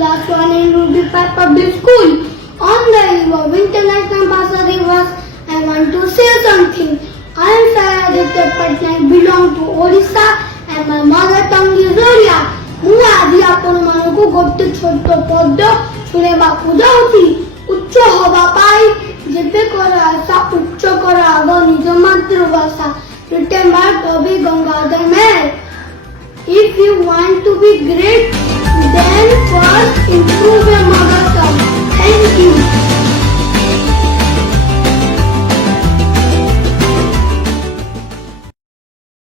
class 1 in Ruby Park Public School. On the eve of International Bhasha Diwas, I want to say something. I am Sayaditya Patnaik, belong to Odisha and my mother tongue is Oriya. ମୁଁ ଆଜି ଆପଣମାନଙ୍କୁ ଗୋଟେ ଛୋଟ ପଦ ଶୁଣେଇବାକୁ ଯାଉଛି। ଉଚ୍ଚ ହେବା ପାଇଁ ଯେବେ କର ଆଶା, ଉଚ୍ଚ କର ଆଗ ନିଜ ମାତୃଭାଷା। Written by Kavi Gangadhar Meher. If you want to be great, then first improve your